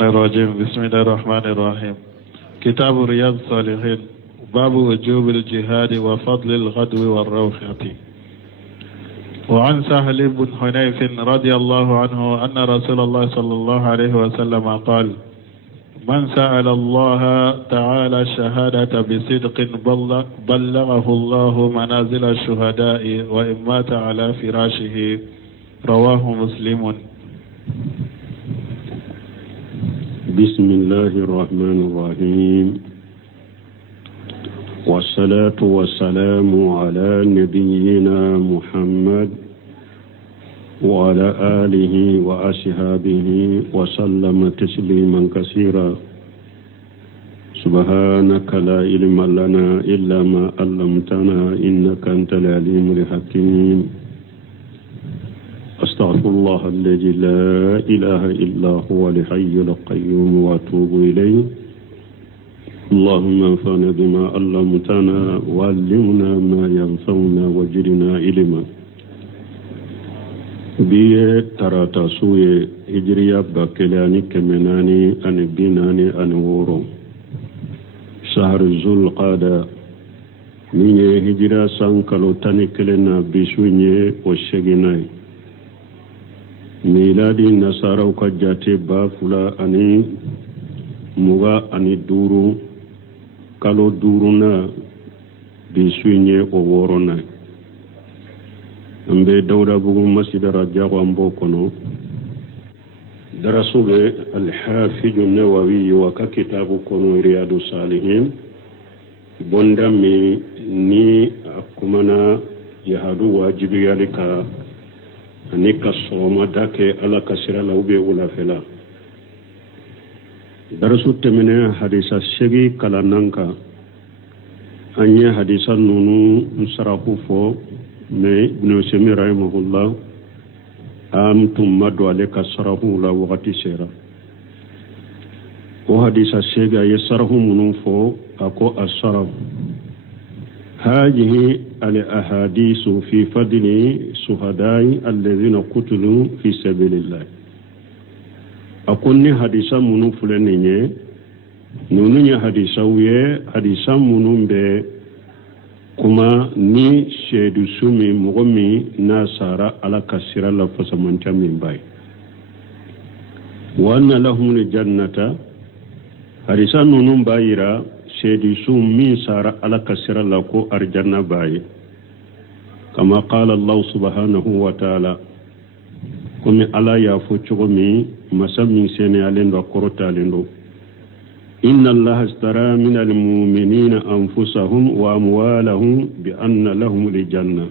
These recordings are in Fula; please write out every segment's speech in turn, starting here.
الرجيم بسم الله الرحمن الرحيم كتاب رياض الصالحين باب وجوب الجهاد وفضل الغدو والروحة. وعن سهل بن حنيف رضي الله عنه أن رسول الله صلى الله عليه وسلم قال: من سأل الله تعالى الشهادة بصدق بلغه الله منازل الشهداء وإن مات على فراشه. رواه مسلم. بسم الله الرحمن الرحيم، والصلاة والسلام على نبينا محمد وعلى آله وأصحابه وسلم تسليما كثيرا. سبحانك لا علم لنا إلا ما علمتنا إنك أنت العليم الحكيم. أستغفر الله الذي لا إله إلا هو الحي القيوم وأتوب إليه. اللهم انفعنا بما علمتنا وعلمنا ما ينفعنا وزدنا علما. biye tarata suye hijriya bakelani kemenani ani binani ani woro shahar zulqada minye hijira sankalo tani kelena bisunye o sheginai miladi nasaraw ka jate ba fula ani muga ani duru kalo duruna bisunye o worona ambe dawda bugu masjid rajago ambo kono darasube al-Hafidh an-Nawawi wa ka kitabu kono Riyadu Salihin bondami ni akumana yahadu wajibi yalika anika soma dake ala kasira la ube ula fela darasu temene hadisa shegi kala nanka anye hadisa nunu nsarahu fo mais Ibn Usaymin rahimahullah am tumma do aleka sarahu la waqti sera o hadisa shega yasarahu munun fo ako asarab هذه الأحاديث في فضل الشهداء الذين قتلوا في سبيل الله. أكون حديثا منو فلانية نونيا حديثا ويه حديثا منو به كما ني شهدوا سمي مغمي ناسارا على كسر الله فسمنت من باي وأن لهم الجنة حديثا نونو بايرا شهدوا سمي سارا على كسر الله كو أرجنا باي كما قال الله سبحانه وتعالى كم على يافوتشغمي مسمين سينيالين وكروتالين إن الله اشترى من المؤمنين أنفسهم وأموالهم بأن لهم الجنة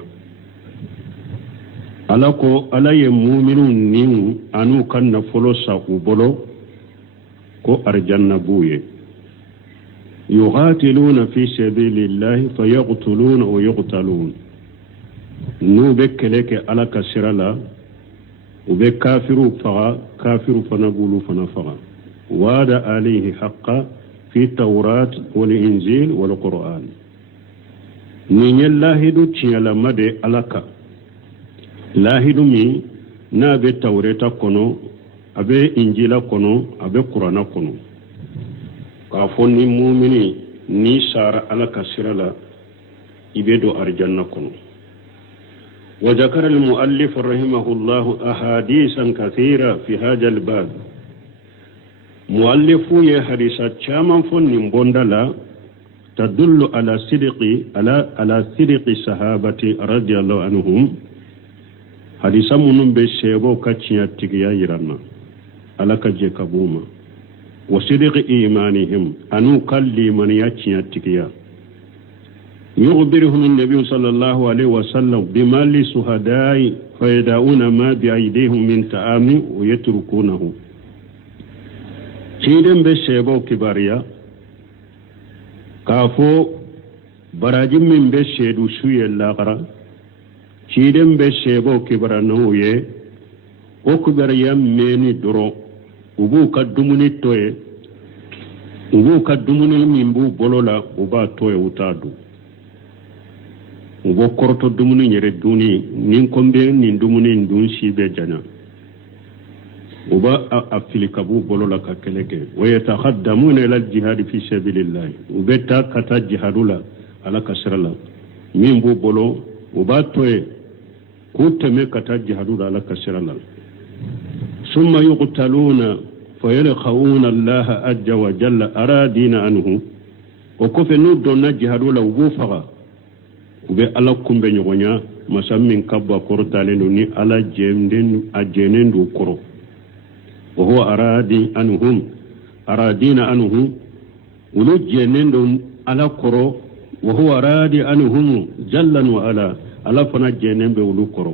alako ala ye mu'minun nin anu kan folo sa ubolo ko arjanna buye yuqatiluna fi sabilillahi fayaqtuluna wa yuqtalun nu bekeleke ala kasirala ube kafiru faga kafiru fanabulu fanafaga wada alayhi haqqa fi tawrat wal injil wal qur'an ni lahidu tiala made alaka lahidu mi na be tawreta kono abe injila kono abe qur'ana kono ka fonni mu'mini ni sara alaka sirala ibedo arjanna kono. وذكر المؤلف رحمه الله أحاديثا كثيرة في هذا الباب. مؤلف يحدث شاما فن بندلا تدل على صدق الصحابة رضي الله عنهم. حديث منهم بشيبو كتشيا تيجيا يرانا على كجي كبوما وصدق إيمانهم أنو كلي من يتشيا تيجيا. يخبرهم النبي صلى الله عليه وسلم بما للشهداء فيدعون ما بأيديهم من طعام ويتركونه. شيدن بشيبو كباريا كافو براجم من بشيدو شوية لاغرا شيدن بشيبو كبرانوه أكبريا ميني درو ubu kadumuni toye ubu kadumuni mimbu bolola uba toye utadu ubo korto dumuni nyere duni nin kombe nin dumuni ndun shibe jana وبا أفلكبو بولولا ككلك ويتخدمون إلى الجهاد في سبيل الله وبتا كتا جهادولا على كسرلا من بو بولو وبا توي كوتمي كتا جهادولا على كسرلا ثم يقتلون فيلقون الله عز وجل أرادين عنه وكفي نودون جهادولا وبوفغا وبي على كمبي نغنيا مسامين كبا كورتالين ني على جينين دو كرو وهو أرادين عنهم ولو جينين دو على كرو وهو أرادي عنهم جلا وعلا على فنا جينين بولو كرو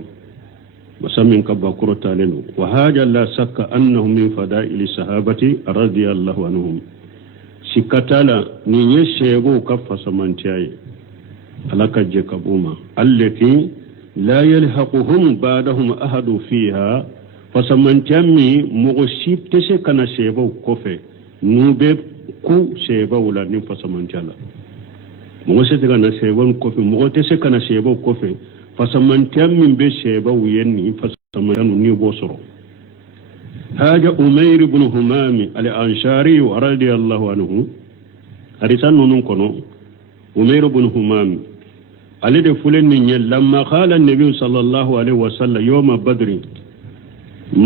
مسامين كبا كورتالين وهذا لا شك أنهم من فضائل الصحابة رضي الله عنهم سكتالا ني شيغو كف سمانتاي على كجكبوما التي لا يلحقهم بعدهم أحد فيها فسمانتامي مغشيب تسي كان شيبو كوفي نوبي كو شيبو لا ني فسمانتالا مغشيب كان شيبو كوفي مغو تسي كان شيبو كوفي فسمانتامي بي شيبو يني فسمانتانو ني بوسرو هذا أمير بن همام الأنشاري رضي الله عنه أرسان نونكونو أمير بن همام عليه فلان لما قال النبي صلى الله عليه وسلم يوم بدر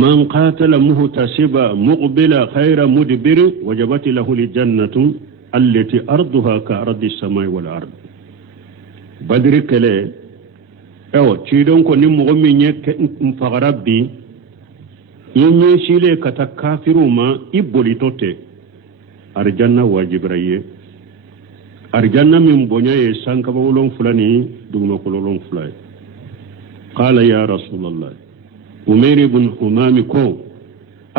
من قاتل مهتسبا مقبل خير مدبر وجبت له الجنة التي أرضها كأرض السماء والأرض بدر كله تشيدون كوني مغمي مفغربي إني شيلي كتكافروا ما إبولي توتي أرجانا واجب رأيه أرجانا من بنيا سانكا بولون فلاني دوما كولون فلاي قال يا رسول الله أمير بن همام كو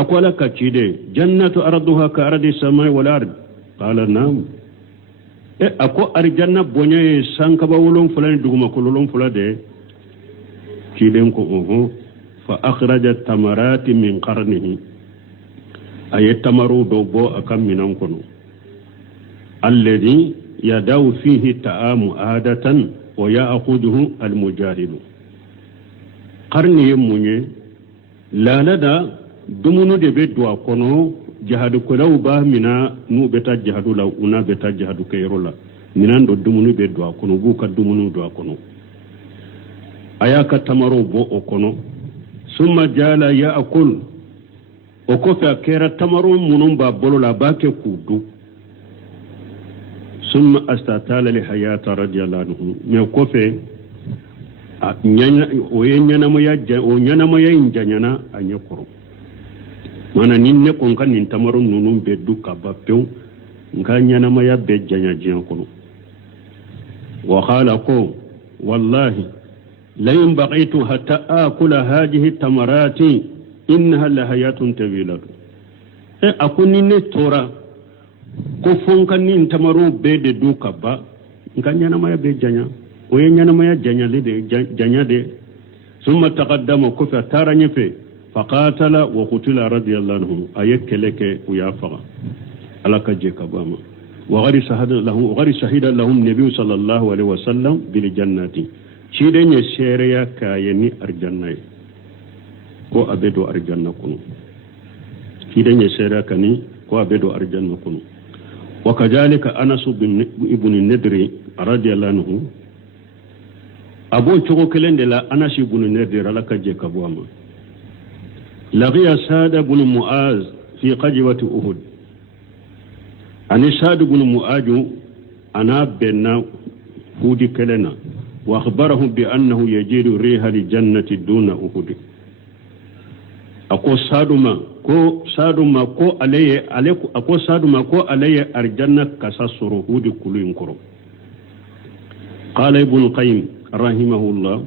أقول لك تشيدي جنة أرضها كأرض السماء والأرض قال نعم أكو أرجانا بنيا سانكا بولون فلاني دوما كولون فلاي تشيدين كو فأخرج التمرات من قرنه أي تمرو دوبو أكم من أنكنو الذي يدعو فيه التآم عادة ويأخذه المجاهد قرنه يموني لا لدى دمونو دي بدوا كنو جهاد كلاو با منا نو بتا جهاد لو أنا بتا جهاد كيرولا منان دو دمونو بدوا كنو بوكا دمونو دوا كنو أياك تمرو بو أكنو ثم جال يأكل وكفى كيرا تمرو منون بابولو لا باكي كودو ثم استطال لحياة رضي الله عنه من كفى وينينا ما ينجانا أن يقرو mana ninne kon kan nin tamaru nunun be duka bapew nganyana ma ya be janya jian kono wa qala ko wallahi la in baqitu hatta akula hadhihi tamarati innaha la hayatun tawilatu akuni ne tora ko fonka nin tamaru be de duka ba nganyana ma ya be janya o yenyana ma ya janya le de janya de summa taqaddama ko fa taranye fe فقاتل وقتل رضي الله عنه أيك لك ويافق على كجك باما وغير شهد لهم النبي صلى الله عليه وسلم بالجنة شيدن يشيريا كايني أرجنة كو أبدو أرجنة كنو شيدن يشيريا كني كو أبدو أرجنة كنو وكذلك أنس ابن الندر رضي الله عنه أبو تشوكو كلند لا أنس ابن الندر على كجك باما لقي سعد بن معاذ في قجوة أحد أن سعد بن معاذ أنا بنا هودي كلنا وأخبره بأنه يجد ريح الجنة دون أحد أكو سادما كو عليه أرجنة كساسر هودي كلين كرو قال ابن القيم رحمه الله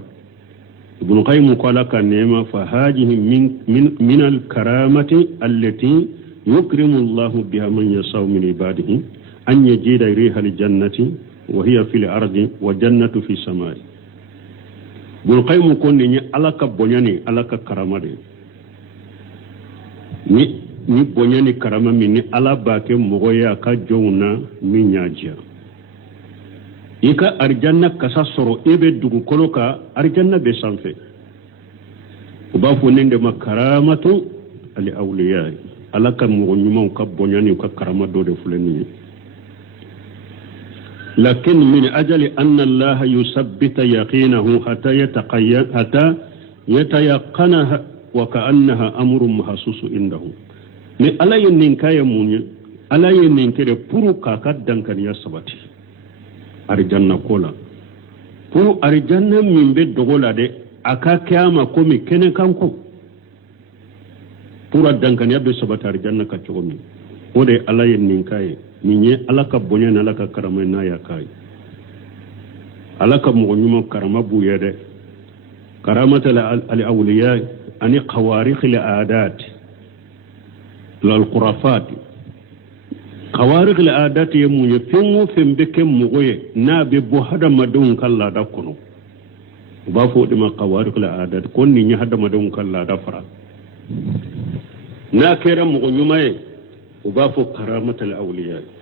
ابن قيم قال كنيمة فهذه من الكرامة التي يكرم الله بها من يشاء من عباده أن يجد ريح الجنة وهي في الأرض وجنة في السماء ابن قيم قال ني علىك بنياني علىك كرامة ni bonyani karama mini ala bake mogoya ka jowna mi nyaaja ika arjanna kasa soro ebe dugu koloka arjanna be sanfe ubafu nende makaramatu الأولياء على كم مغنيمون كبونياني وككرامة دور فلاني لكن من أجل أن الله يثبت يقينه حتى يتيقنها وكأنها أمر محسوس عنده من ألا ينكا يموني ألا ينكا پورو كاكاد دنكن يسبتي أرجانا كولا پورو أرجانا من بيت دغولا دي أكا كياما كومي كنن كانكو پورا دنكن يبدو سبت أرجانا كتشومي ودي ألا ينكا ninye alaka bonya na alaka karama na ya kai alaka mu'minu karama buye de karamata al awliya ani qawariq al aadat lal qurafat qawariq al aadat yemunye fengo fembe kem mugoye na be bo hada madun kala da kono ba fo dima qawariq al aadat kon ni nya hada madun kala da fara na kera mu'minu mai ba fo karamata al awliya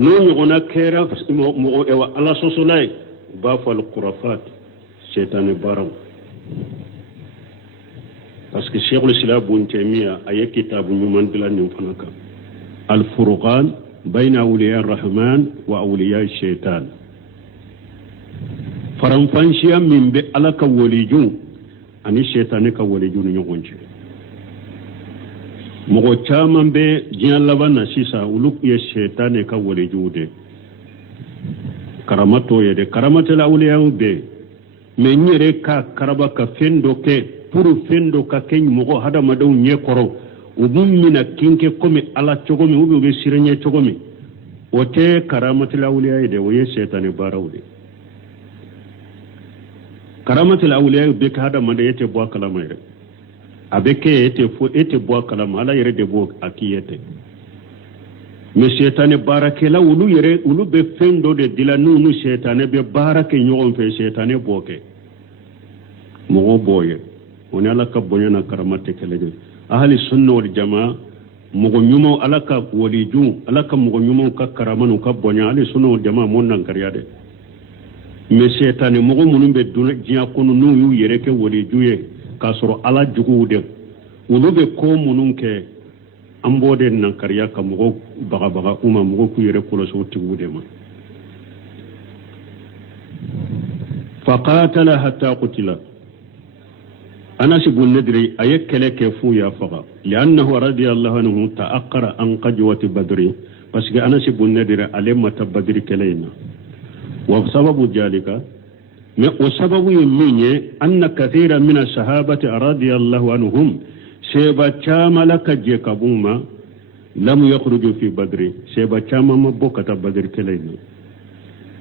نون يغنى كيرا على سوسولاي بافو القرافات شيطان بارو باسكو شيخ الاسلام ابن تيميه اي كتاب من بلا نفنك الفرقان بين اولياء الرحمن واولياء الشيطان فرنفانشيا من بي على كوليجو اني شيطان كوليجو نيغونجي mogo caman be diɲɛ laban na sisan olu ye shetane ka walejuw de karama t'o ye de karamatala awliyaw be mais n yɛrɛ ka karaba ka fɛn dɔ kɛ pour fɛn dɔ ka kɛ mɔgɔ hadamadenw ɲɛ kɔrɔ u b'u mina kinke komi ala cogo min u bɛ sireɲɛ cogo min o tɛ karamatala awliya ye de o ye shetane baaraw de karamatala awliya be ka hadamaden ye tɛ bɔ a kalama yɛrɛ abeke ete bo kalama ala yere de bo akiyete me shetane barakela ulu be fendo de dilanu nu shetane be barake nyogon fe shetane boke mo boye on ala ka bonyana karamate kelege ahli sunna wal jamaa mo nyumo ala ka waliju ala ka mo nyumo ka karamanu ka bonya ahli sunna wal jamaa mon nan kariyade me shetane mo munum be duna jiya kono nu yu yere ke waliju ye kasoro ala jugu de ulu be ko munun ke ambode nan kariya ka mugo baga uma mugo ku yere kolo so tigu de ma faqatala hatta qutila anas ibn nadri ayekele ke fu ya faga li'annahu radiyallahu anhu ta'aqqara an qajwati badri parce que anas ibn nadri alemma tabadri kelena wa sababu jalika mais au sababu yeminye anna kathira min as-sahabati radiyallahu anhum sheba chama lakaje kabuma lam yakhruju fi badri sheba chama mabokata badri kelayna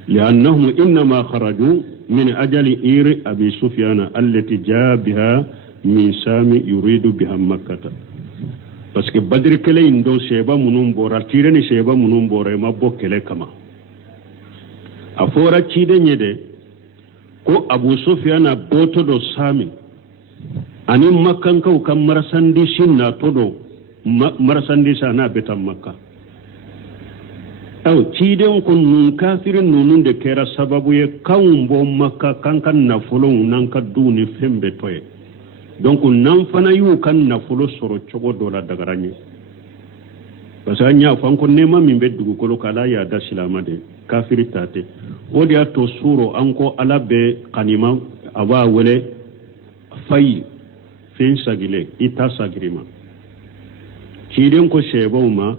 li'annahum inma kharaju min ajali ir abi sufyan allati jaa biha min sami yuridu biha makkah parce que badri kelay ndo sheba munum bora tirani sheba munum bora mabokele kama afora chide nyede ko abu sufyan boto do sami ani makkan kau kan marasandi shinna todo marasandi sana betam makka aw ciden kun nun kafirin nunun de kera sababu ye kawumbo makka kankan na folon nan ka duni fembe toye donc nan fana yu kan na folo soro chogo do la dagaranye basa nya fan ko nema min be dugu kolo kala ya da silama de kafiri tate o dia to suro anko alabe kanima aba wele fay fin sagile ita sagrima ciden ko shebawma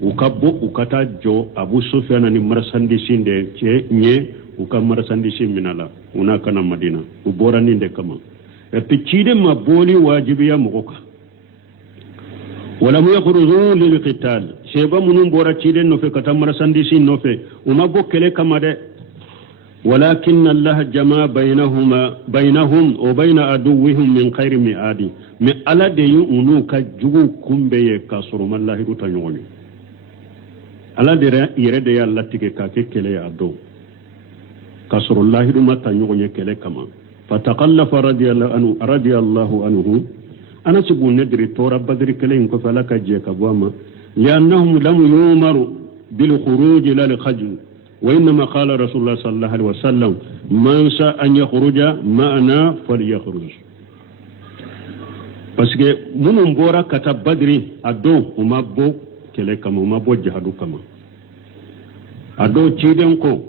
ukabbo ukata jo abu sufyan ni marasandi shinde che nye uka marasandi minala una kana madina ubora ninde kama e cide ma boli wajibi ya mukoka wala mu yakhruju lil qital sheba munum bora cide no fe kata marasandi shin no fe uma bokkele kama de ولكن الله جمع بينهم وبين عدوهم من خير ميعاد من على دي يونو كجو كومبي كاسر من الله تانيوني على دي يرد يا الله تيكي كاكي كلي عدو كاسر الله ما تانيوني كلي كما فتقلف رضي الله عنه انا سبو ندري تورا بدر كلي انكو فلك جيك بواما لانهم لم يؤمروا بالخروج الى الخجل وإنما قال رسول الله صلى الله عليه وسلم من شاء أن يخرج معنا فليخرج parce que minnu bɔra ka taa badiri a don u ma bɔ kɛlɛ kama u ma bɔ jihadu kama a don ciden ko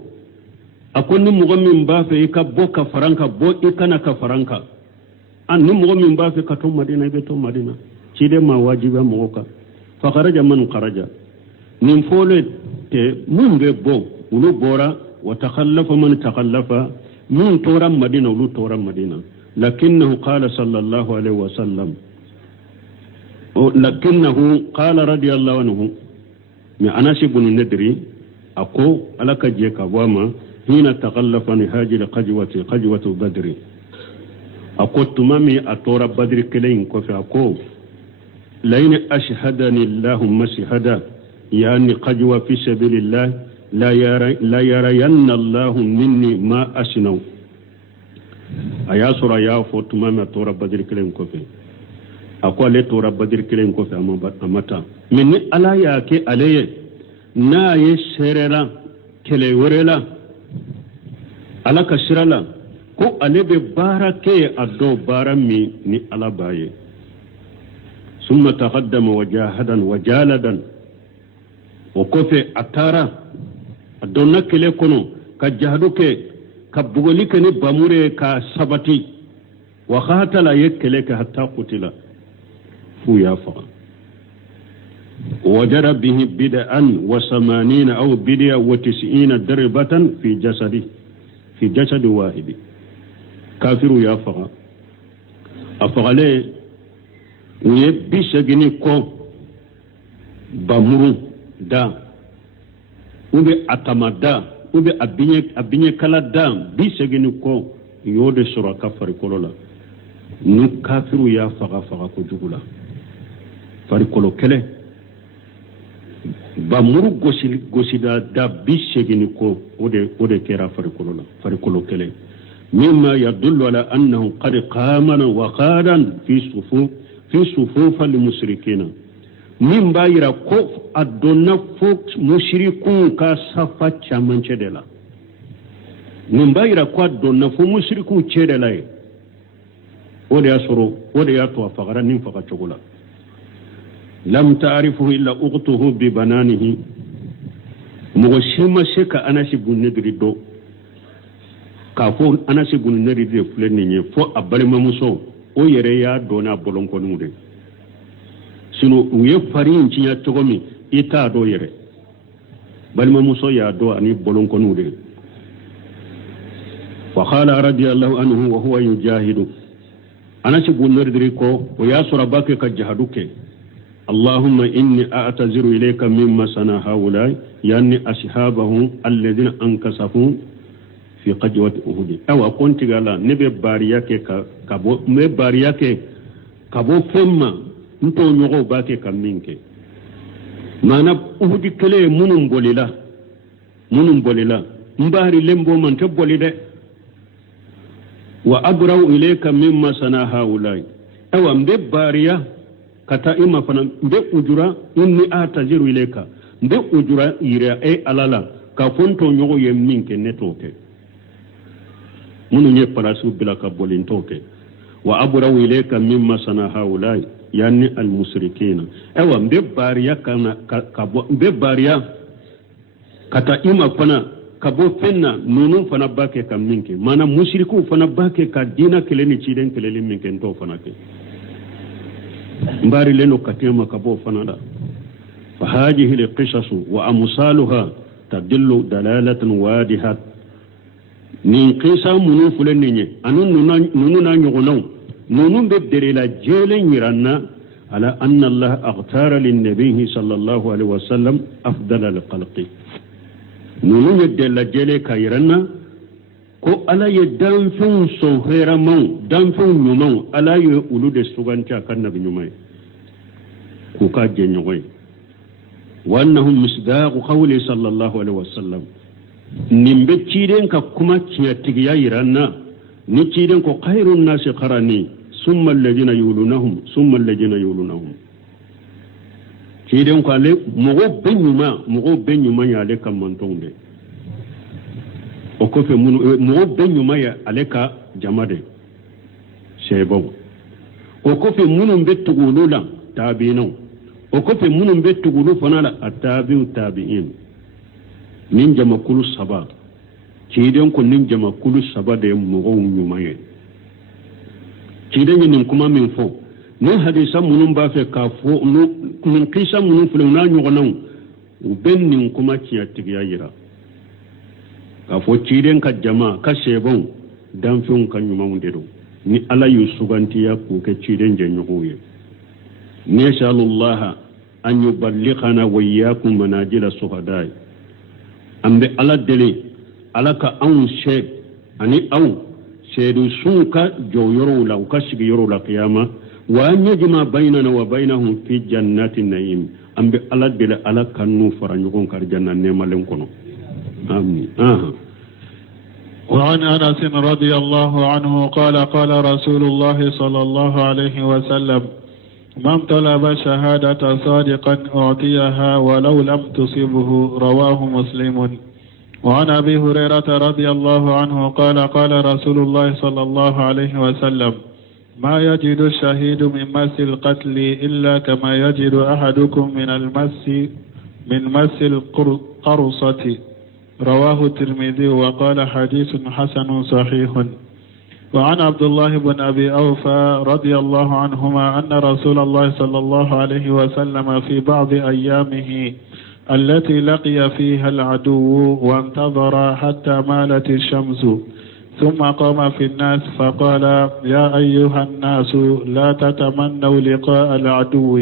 a ko ni mɔgɔ min b'a fɛ i ka bɔ ka fara n kan bɔ i kana ka fara n kan ni mɔgɔ min b'a fɛ ka to madina i bɛ to madina ciden ma wajibiya mɔgɔ kan fa kharaja man kharaja nin fɔlen tɛ min bɛ bɔ olu bɔra wa takhallafa man takhallafa min tora madina olu tora madina لكنه قال صلى الله عليه وسلم لكنه قال رضي الله عنه من أنس بن الندري أقو ألك جيك وما حين تغلف نهاج قجوة بدر أقو تمامي أطور بدر كلين كفي أقو لين أشهدني اللهم شهدا يعني قجوة في سبيل الله لا يرين الله مني ما أشنو aya sura ya fo tuma ma tora badir kelen ko fe akwa le tora badir kelen ko fe amata min ala ya ke aleye na ye sherera kele werela ala ka shirala ko ale be barake addo barami ni ala baye summa taqaddama wajahadan wajaladan o ko fe atara addo nakele kono ka jahaduke ka bugoli ke ni bamure ka sabati wa khatala yakele ka hatta qutila fu ya fa wajara bihi bid'an wa 80 aw bid'a wa 90 darbatan fi jasadi wahidi kafiru ya fa afale uye bisagini ko bamuru da ube atamada ube abinye kala dam bi segini ko yode sura kafari kolola nu kafiru ya faga ko jugula fari kolo kele ba muru gosida da bi segini ko ode kera fari kolo kele mimma yadullu ala annahu qad qamana wa qadan fi sufuf al mushrikina min bayira ko adonna fo mushrikun ka safa chamance de la min bayira ko adonna fo mushriku chede la o de asoro o de yato fagara nin faga chogola lam ta'rifu illa uqtuhu bi bananihi mo shema sheka anasi bunedri do ka fo anasi bunedri de fuleni fo abalema muso o yere ya dona bolonko nude sino uye farin cinya togomi ita do yere balma muso ya do ani bolon ko nude wa qala radiyallahu anhu wa huwa yujahidu anasi bunordiri ko o ya surabake ka jahaduke allahumma inni a'taziru ilayka mimma sana haula yani ashabahu alladhina ankasafu fi qajwati uhud aw konti gala nebe bariyake ka bo me bariyake ka bo femma nto nyogo bake kaminke mana uhudi kele munum bolila mbari lembo man te bolide wa abrau ilayka mimma sana haulai awa mbe bariya kata ima fana mbe ujura inni atajiru ilayka mbe ujura ira alala ka fonto nyogo yeminke netoke munu nye palasu bila ka bolintoke wa abrau ilayka mimma sana haulai yani almusrikina ewa mbe bariya kana mbe bariya kata ima fana kabo fenna nunu fana bake kam minke mana mushriku fana bake ka dina keleni ciden keleli minke ndo fana ke mbari leno katema kabo fana da fa hadhihi alqisasu wa amsaluha tadillu dalalatan wadihat ni qisa munu fuleni anun nunu na nyogono نونم بدري لا جيلن يرانا على أن الله اختار للنبي صلى الله عليه وسلم أفضل الخلق نونم بدري لا جيلن كيرانا كو ألا يدام فون سوهير مو دام فون نمو ألا يولو دي سوغانتا كان نبي نمي كو كاجي نيوي وأنهم مصداق قولي صلى الله عليه وسلم نمبتشيرين كما تياتيغيا يرانا نتشيرين كو خير الناس قراني ثم الذين يولونهم تشيرين كو علي مغو بنيما يا عليك منتونde okofe munu mo benyuma ya aleka jamade shebo وكفي منهم بتقولوا لا تابعين وكفي منهم بتقولوا فنالا التابع تابعين من جمع كل الصبا كيدن كن من جمع كل الصبا ده مغو نيوماي كيدن ينكما من فوق ne hadisa munun ba fe ka fo nun kisa munun fulan na nyogonan u bennin kuma kiya tigiya yira ka fo ciden ka jama ka shebon dan fiun kan nyuma munde do ni ala yusubanti ya ku ke ciden je nyogoye ne shallallahu an yuballighana wa iyyakum manajila suhadai ambe ala dele ala ka an she ani au shedu sunka jo yoro la ka shigi yoro la qiyama وأن يجمع بيننا وبينهم في جنات النعيم أم بألا دل ألا كنو فرنجون كرجنا نعم لنكونو آمين وعن أنس رضي الله عنه قال قال رسول الله صلى الله عليه وسلم من طلب شهادة صادقا أعطيها ولو لم تصبه رواه مسلم وعن أبي هريرة رضي الله عنه قال قال رسول الله صلى الله عليه وسلم ما يجد الشهيد من مس القتل إلا كما يجد أحدكم من مس القرصة رواه الترمذي وقال حديث حسن صحيح وعن عبد الله بن أبي أوفى رضي الله عنهما أن رسول الله صلى الله عليه وسلم في بعض أيامه التي لقي فيها العدو وانتظر حتى مالت الشمس ثم قام في الناس فقال يا أيها الناس لا تتمنوا لقاء العدو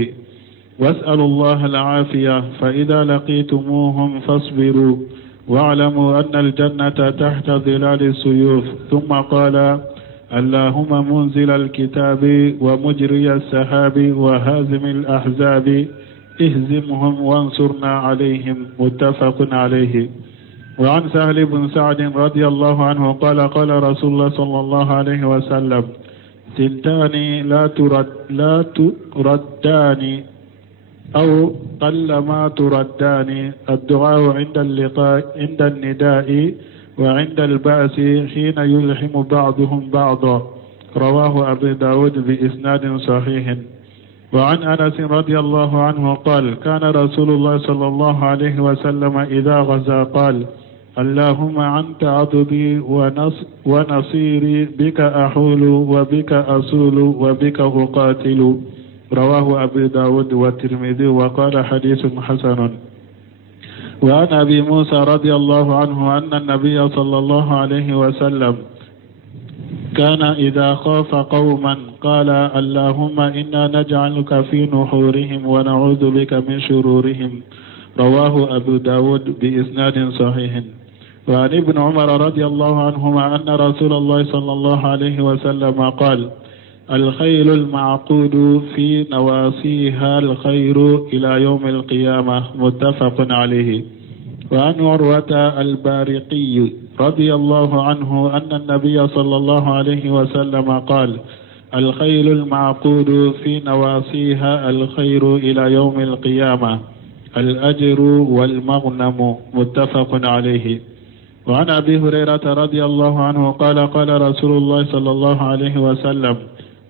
واسألوا الله العافية فإذا لقيتموهم فاصبروا واعلموا أن الجنة تحت ظلال السيوف ثم قال اللهم منزل الكتاب ومجري السحاب وهازم الأحزاب اهزمهم وانصرنا عليهم متفق عليه وعن سهل بن سعد رضي الله عنه قال قال رسول الله صلى الله عليه وسلم ثنتان لا تردان أو قل ما تردان الدعاء عند اللقاء عند النداء وعند البأس حين يلحم بعضهم بعضا رواه أبو داود بإسناد صحيح وعن أنس رضي الله عنه قال كان رسول الله صلى الله عليه وسلم إذا غزا قال اللهم أنت عضدي ونصيري بك أحول وبك أصول وبك أقاتل رواه أبو داود والترمذي وقال حديث حسن وعن أبي موسى رضي الله عنه أن النبي صلى الله عليه وسلم كان إذا خاف قوما قال اللهم إنا نجعلك في نحورهم ونعوذ بك من شرورهم رواه أبو داود بإسناد صحيح وعن ابن عمر رضي الله عنهما أن رسول الله صلى الله عليه وسلم قال الخيل المعقود في نواصيها الخير إلى يوم القيامة متفق عليه وعن عروة البارقي رضي الله عنه أن النبي صلى الله عليه وسلم قال الخيل المعقود في نواصيها الخير إلى يوم القيامة الأجر والمغنم متفق عليه وعن أبي هريرة رضي الله عنه قال قال رسول الله صلى الله عليه وسلم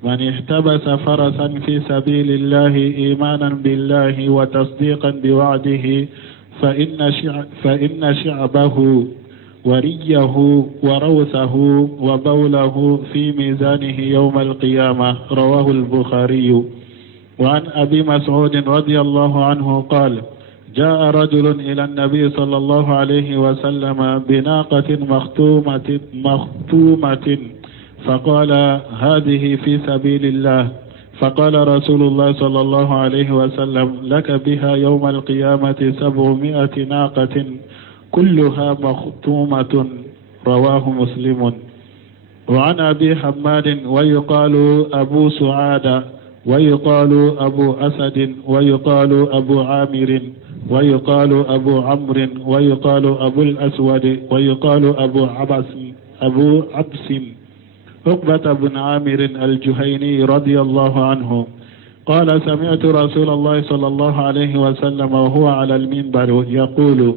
من احتبس فرسا في سبيل الله إيمانا بالله وتصديقا بوعده فإن شعبه وريه وروثه وبوله في ميزانه يوم القيامة رواه البخاري وعن أبي مسعود رضي الله عنه قال جاء رجل إلى النبي صلى الله عليه وسلم بناقة مختومة فقال هذه في سبيل الله فقال رسول الله صلى الله عليه وسلم لك بها يوم القيامة 700 ناقة كلها مختومة رواه مسلم وعن أبي حماد ويقال أبو سعادة ويقال أبو أسد ويقال أبو عامر ويقال أبو عمرو ويقال أبو الأسود ويقال أبو عبس عقبة بن عامر الجهيني رضي الله عنه قال سمعت رسول الله صلى الله عليه وسلم وهو على المنبر يقول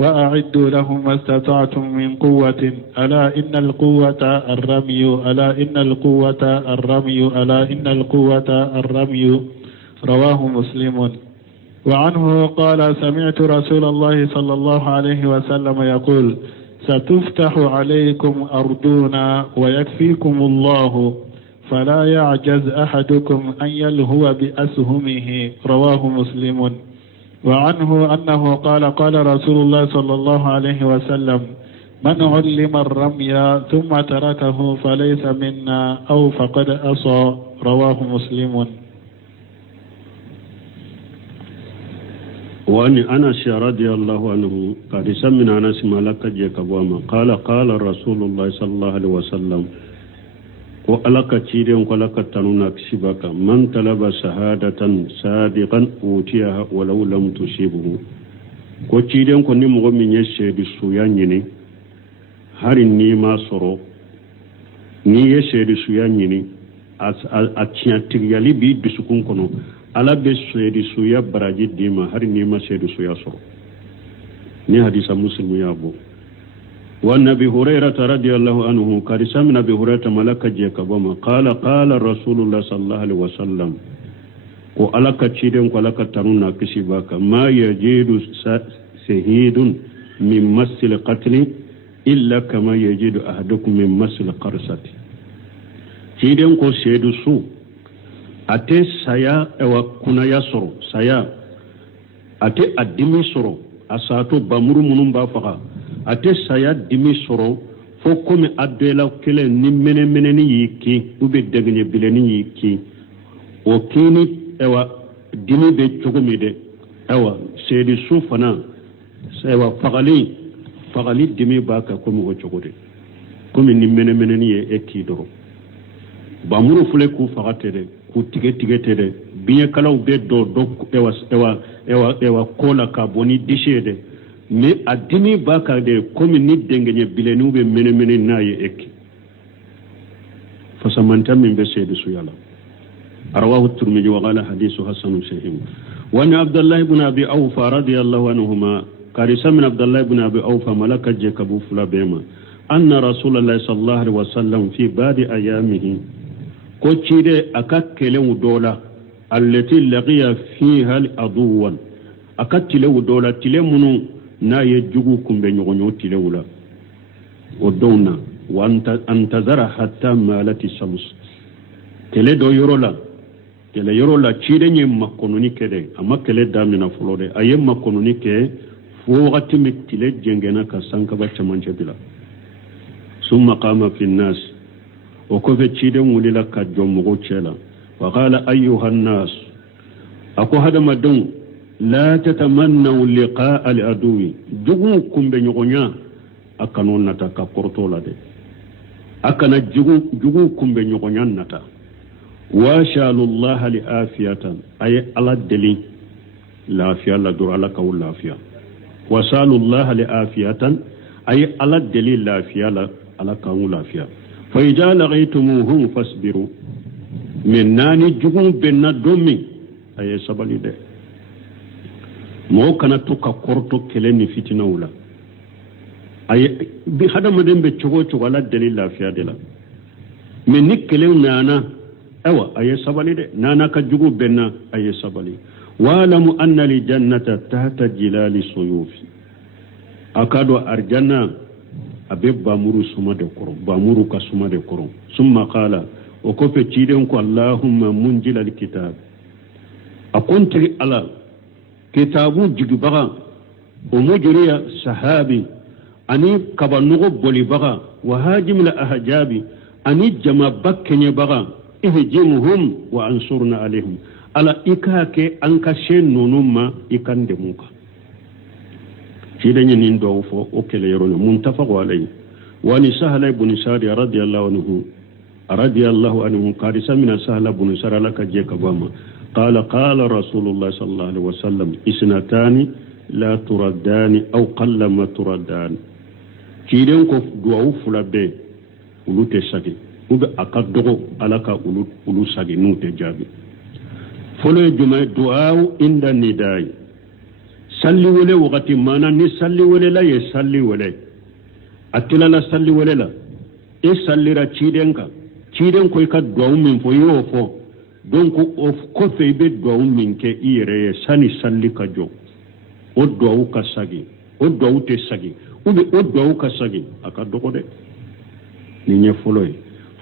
وأعدوا لهم ما استطعتم من قوة ألا إن القوة الرمي ألا إن القوة الرمي ألا إن القوة الرمي رواه مسلم. وعنه قال سمعت رسول الله صلى الله عليه وسلم يقول ستفتح عليكم أرضنا ويكفيكم الله فلا يعجز أحدكم أن يلهو بأسهمه رواه مسلم. وعنه أنه قال قال رسول الله صلى الله عليه وسلم من علم الرمي ثم تركه فليس منا أو فقد أصى رواه مسلم. وأن أنس رضي الله عنه قد سمع أنس مالك جيكبوما قال رسول الله صلى الله عليه وسلم وألك تيرين ولك تنونك سبك من طلب شهادة صادقا أوتيها ولو لم تصيبه ko ciiden ko ni mogo min ye seedi suya ñini hari ni ma soro ni ye seedi suya ñini a tiɲa tigiyali bi dusukun kono ala be seedi suya baraji dima hari ni ma seedi suya soro ni hadisa muslimu ya bo وأن أبي هريرة رضي الله عنه قال سمع أبي هريرة ملك جيكبوما قال رسول الله صلى الله عليه وسلم وألك تشيدن ولك تنونا كسباك ما يجد شهيد من مس القتل إلا كما يجد أحدكم من مس القرصة تشيدن كو سيد سو أتي سيا وكنا يسر سيا أتي أدمي سرو أساتو بامر منم بافقا ate saya dimi soro fo komi adela kele ni mene ni yiki ube degne bileni yiki o kini ewa dimi be chogumi de ewa sedi sufana ewa fagali dimi baka komi o chogode komi ni mene ni e kidoro bamuru fule ku fagate de ku tige de biye kala ube do ewa kola ka boni dishede mais a dimi baka de comme ni dengenye bilenu be mene naye ek fasamanta min be seedi su yalla arwahu turmiji wa qala hadithu hasan sahih wa an abdullah ibn abi awfa radiyallahu anhuma qarisa min abdullah ibn abi awfa malaka jakabu fula bema anna rasulullah sallallahu alaihi wasallam fi badi ayamihi ko cide akakkelen dola allati laqiya fiha al-aduwan akattile dola tilemunu na ye jugu kumbe nyogonyo tilewula o donna wa antazara hatta malati shams tele do yorola chide nye makononi kede ama kele damina folode aye makononi ke fo wakati mitile jengena ka sanka ba chamanje bila summa qama fi nas o ko fe chide mulila ka jomugo chela wa qala ayyuhan nas ako hada madon لا تتمنوا لقاء العدو جوكم بنيغونيا أكنون نتا كقرطولا دي أكنا جوكم بنيغونيا نتا وشال الله لآفية أي على الدليل لافيا لدور على كول لافيا وشال الله لآفية أي على الدليل لافيا على كول لافيا فإذا لغيتموهم فاصبروا من ناني جوكم بنا دومي أي سبالي دي mo kana to ka korto kele ni fitina wala ay bi hadama dembe chogo wala dalil lafiya de la men ni kele nana awa ay sabali de nana ka jugu benna ay sabali wa'lamu anna li jannata tahta jilali suyufi akado arjanna abe bamuru suma de koro bamuru ka suma de koro summa qala o ko fe ciden ko allahumma munjilal kitab akontri ala kitabu jigibaga o mujriya sahabi ani kabanugo bolibaga wa hajim la ahjabi ani jama bakkenye baga ihjimuhum wa ansurna alaihim ala ikake anka shen nonumma ikande muka shidanye nin do fo o kele yorone muntafaq alayhi wa ni sahla ibn sa'd radiyallahu anhu qadisa min sahla ibn sa'd laka je kabama قال رسول الله صلى الله عليه وسلم اثنتان لا تردان أو قل ما تردان كيدن كو دعو فلابي ولو تساقي وب أقدغو علىك ولو ساقي نو تجابي فلو جمع دعاو عند النداء salli wele wakati mana ni salli wele la ye salli wele atila la salli wele la e sallira ciden ka ciden ko ka duwawu min fo yo fo donc o ko fe be duwawu min ke ire ye sani salli ka jo o duwawu ka sagi o duwawu te sagi ube o duwawu ka sagi aka dogo de ni nye folo ye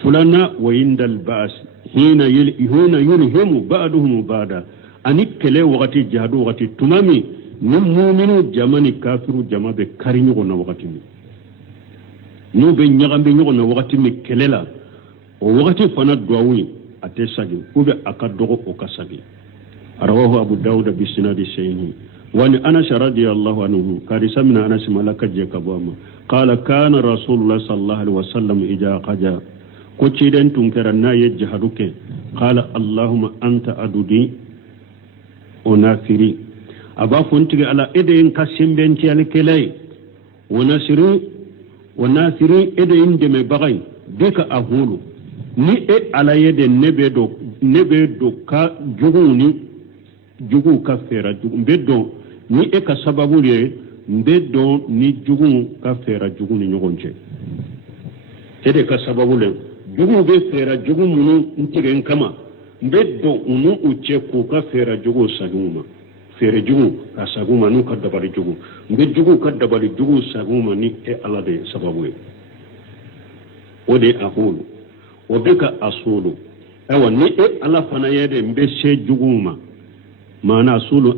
fulana wa indal ba's hina yulhimu ba'duhum ba'da ani kele wakati jihadu wakati tumami ni mu'minu jamani kafiru jama be kari ɲɔgɔn na wakati min n'u be ɲagambe ɲɔgɔn na wakati min kɛlɛ la o wakati fana duwawu ye a tɛ sagi ube a ka dɔgɔ o ka sagi rawahu abu dawuda bisinadi sahihi wani anas radiyallahu anhu karisa min anas malaka je kabama qala kana rasulullah sallallahu alaihi wasallam idha qaja ko ciden tun kera na ye jihadu ke qala allahumma anta adudi onafiri aba fontige ala ede en kasembenti al kelay wonasiri ede inde me bagay deka ahulu ni e ala yede nebe do ka jugu ka fera jugu bedo ni e ka sababu le bedo ni jugu ka fera jugu ni nyogonje ede ka sababu le jugu be fera jugu munu ntige kama bedo unu uche ko ka fera jugu saguma fere jugu ka saguma nu ka dabari jugu be jugu ka dabari jugu saguma ni e ala de sababu e ode ahulu obeka asulu ewa ni e ala fana yede mbe se juguma mana asulu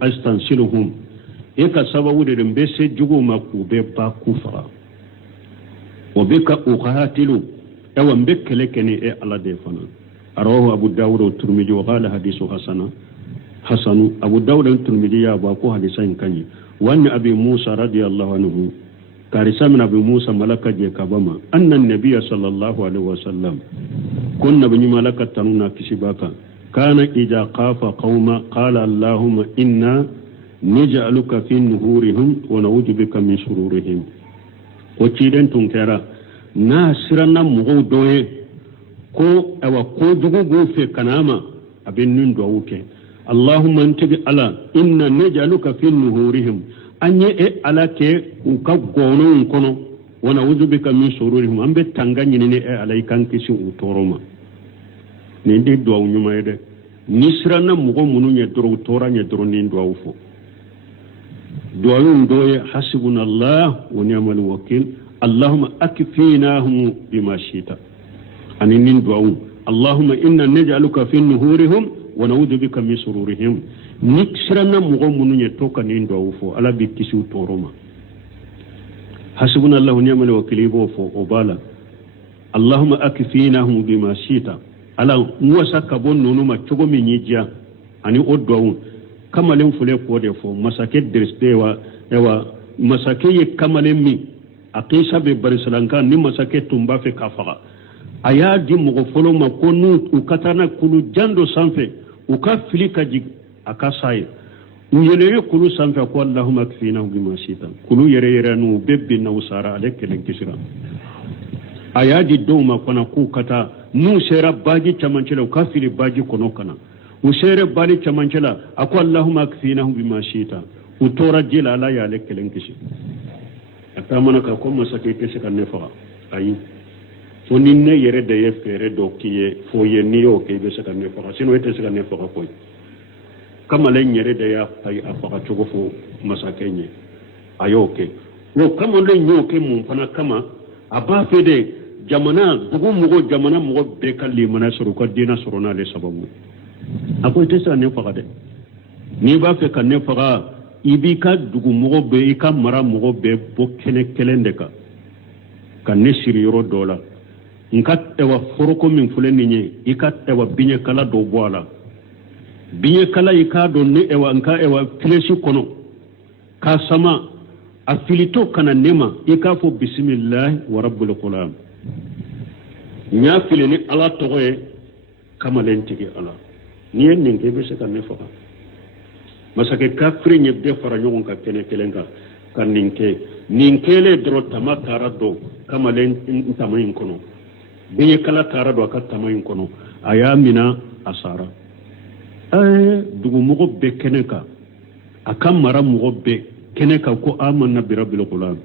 astansiluhum e ka sababu de mbe se juguma ku be ba kufa obeka uqatilu ewa mbe kelekeni e ala de fana arahu abu dawud wa turmiji wa qala hadithu hasanu abu dawud wa turmiji ya ba ko hadisan kanyi wani abi musa radiyallahu anhu karisa min abu musa malaka je kabama annan nabiyya sallallahu alaihi wasallam kunna bi malaka tanuna kisibaka kana idza qafa qauma qala allahumma inna naj'aluka fi nuhurihim wa na'udhu bika min shururihim ko ciden tun kera na sirana mugo doye ko awa ko jugu go fe kanama abin nun do wuke allahumma antabi ala inna naj'aluka fi nuhurihim anye e alake uka gono kono wana wuzubika min shururihim ambe tanganyini ne e alai kan kisi utoroma ne ndi do nyuma yede nisrana mugo munu nye doro utora nye doro ni ndo awfo do ayun doye hasbunallah wa ni'mal wakil allahumma akfinahum bima shita ani nin do awu allahumma inna naj'aluka fi nuhurihim wa na'udhu bika min shururihim niksirana mugo munu nye toka ni ndo awfo ala bi kisi utoroma hasbunallah wa ni'mal wakil bo fo obala allahumma akfinahum bima shita ala muwasa kabon nono ma cogo min yijia ani odwawu kamalen fule ko de fo masake dresdewa ewa masake ye kamalen mi akisa be barisalanka ni masake tumba fe kafaga aya di mugo folo ma konu ukatana kulu jando sanfe uka filika jig akasaye uyelere kulu sanfe ko allahumma kfina bima shita kulu yere nu bebbi na usara alekelen kisira aya di doma kona ku kata nu sera baji chamancela ukafili baji konokana usere bali chamancela ako allahumma akfinahum bima shita utora jila ala ya lekelen kishi atamana ka ko masake kese kan nefa ayi so ninne yere de yefere do kiye fo ye niyo ke be se kan nefa sino ete se kan nefa ko kama len yere de ya ay afaka chogo fo masake nye ayoke no kama len nyoke mun fana kama aba fede jamana dugu mugo jamana mugo be kalli mana suru ko dina suruna le sababu akoy tesa ne faga de ni ba fe kan ne faga ibi ka dugu mugo be ika mara mugo be bo kene kelende ka kan ne siri yoro dola nkat ewa foroko min fulen ni ika ewa binye kala do boala binye kala ika do ne ewa nka ewa fileshi kono ka sama afilito kana nema ika fo bismillah wa rabbul qulam nya fili ni ala togoye kamalen tigi ala ni en ninge be se kan ne faga masake kafri nye be fara nyogon ka kene kelenga kan ninkele dro tamatara do kamalen tamayin kono biye kala tara do ka tamayin kono aya mina asara dugu mugo be keneka akam mara mugobbe kene ka ko amanna bi rabbil qulam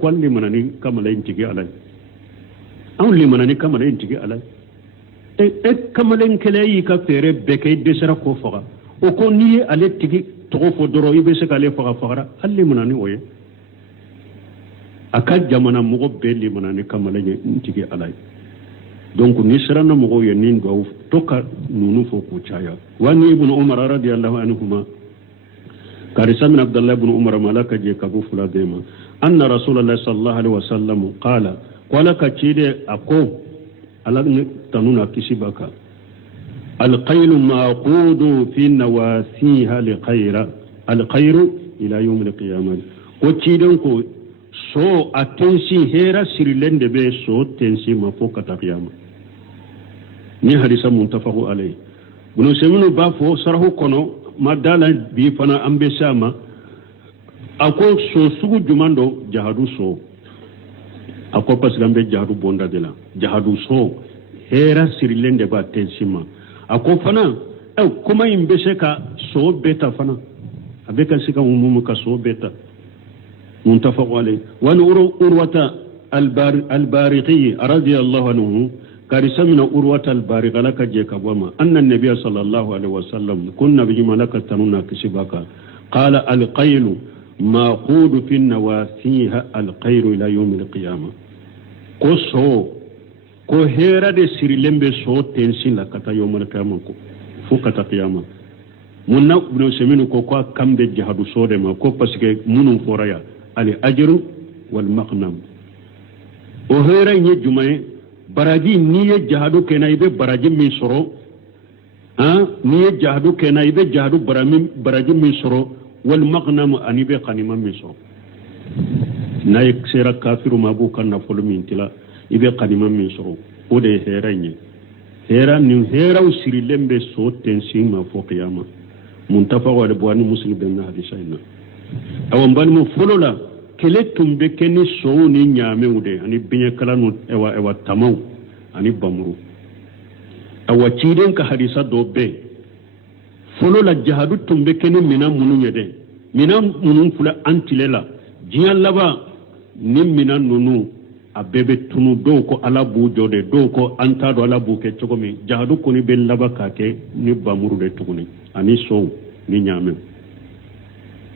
ko li manani kamala intigi alai aw li manani kamala intigi alai kamalen kele yi ka fere beke desara ko faga o ko ni ale tigi to fo doro ibe se kale faga alli manani oye aka jamana mugobbe li manani kamala intigi alai donc ni sirana mugo ye nin do toka nunu fo ku chaya wani ibn umar radiyallahu anhuma karisa min abdullah ibn umar malaka je kabu fula dema anna rasulullah sallallahu alaihi wasallam qala ka chide ako alagni tanuna kisibaka القيل معقود في نواسيها لخير الخير الى يوم القيامه وچيدن ko so atensi hera sirilende be so tensi mafoka ta qiyama ni hadisa muntafaqu alay bunu seminu ba fo sarhu kono madala bi fana ambe sama ako so sugu jumando jahadu so ako pasgambe jahadu bonda dela jahadu so hera sirilende ba tensima ako fana kuma imbe seka so beta fana abeka sika umumu ka so beta منتفق عليه وان أروة البارقي رضي الله عنه كارثة من أروة البارقة لك جيك وما أن النبي صلى الله عليه وسلم كنا بجمع لك تنونا كسبك قال القيل ماقود في النواسيها القير إلى يوم القيامة ko hera de sirilembe so tensin la kata yawmal qiyamah ko fukata qiyamah munna ibn seminu ko kambe jihadu sode ma ko parce que munun foraya ali ajru wal maqnam o hera ni jumaye baraji niye jihadu kenay be baraji min soro niye jihadu kenay be jihadu baraji min soro wal maqnam ani be qanima min soro nayek sera kafiru mabukan na fulu min tila ibe qadima min soro o de heranye hera ni hera usiri lembe so tensin ma fo qiyama muntafa wa bwani muslim ben hadisa ina awon ban mo folola kele tumbe keni so ni nyame ude ani binya kala no ewa tamaw ani bamru awa ciden ka hadisa do be folola jihadu tumbe keni mina munu yede mina munu fula antilela jiyan laba ni mina nunu a bebe tunu do ko ala bu jode do ko anta do ala bu ke chogomi jahadu ko ni be laba ka ke ni bamuru de tuguni ani so ni nyame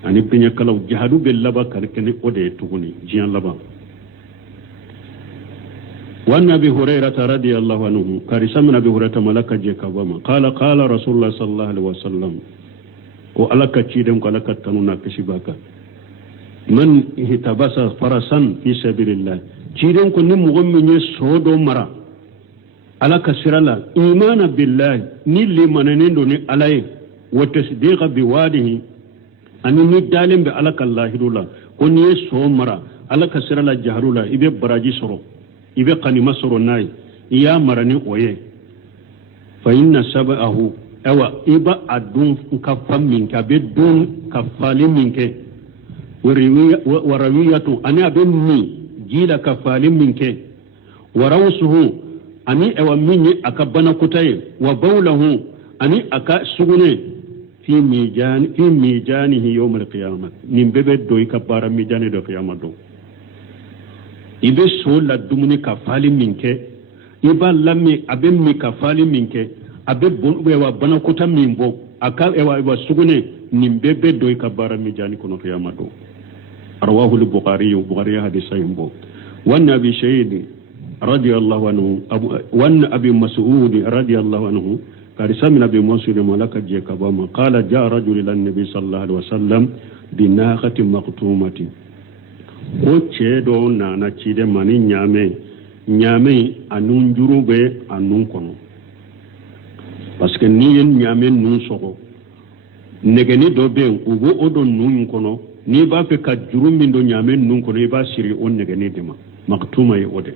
ani pinya kala jahadu be laba ka ke ni ode tuguni jiyan laba wa nabi hurairah radiyallahu anhu karisa min abi hurairah malaka je ka wama qala rasulullah sallallahu alaihi wasallam ko alaka ciden ko alaka tanuna kishibaka man hitabasa farasan fi sabilillah ciden ko ni mo gommi sodo mara ala kasirala imana billahi ni limanane do ni alay wa tasdiqa bi wadihi ani ni dalim bi ala kallahidula ko ni so mara ala kasirala jahrula ibe baraji soro ibe qanima soro nay iya marani oye fa inna sabahu awa iba adun ka fammin ka be dun ka falim minke wa rawiyatu ani abin ni jila ka falim minke wa rawsuhu ani ewa minni aka bana kutaye wa bawlahu ani aka sugune fi mijanihi yawm al-qiyamah nim bebe do ka bara mijani do qiyamah do ibe so la dumuni ka falim minke iba lammi abin mi ka falim minke abe bonwe wa bana kuta mimbo aka ewa sugune nim bebe do ka bara mijani kono qiyamah do رواه البخاري حديث يمبو وان ابي شهيد رضي الله عنه وان ابي مسعود رضي الله عنه قال سمع ابي مسعود ملك جكبما قال جاء رجل الى النبي صلى الله عليه وسلم بناقه مقطومه ko cedo na cide mani nyame anun jurube anun kono parce que ni yen nyame nun soko negeni do be ugo odo nun kono ni ba fe ka jurum min do nyame nun ko ni ba siri on ne gane dima maktuma yi ode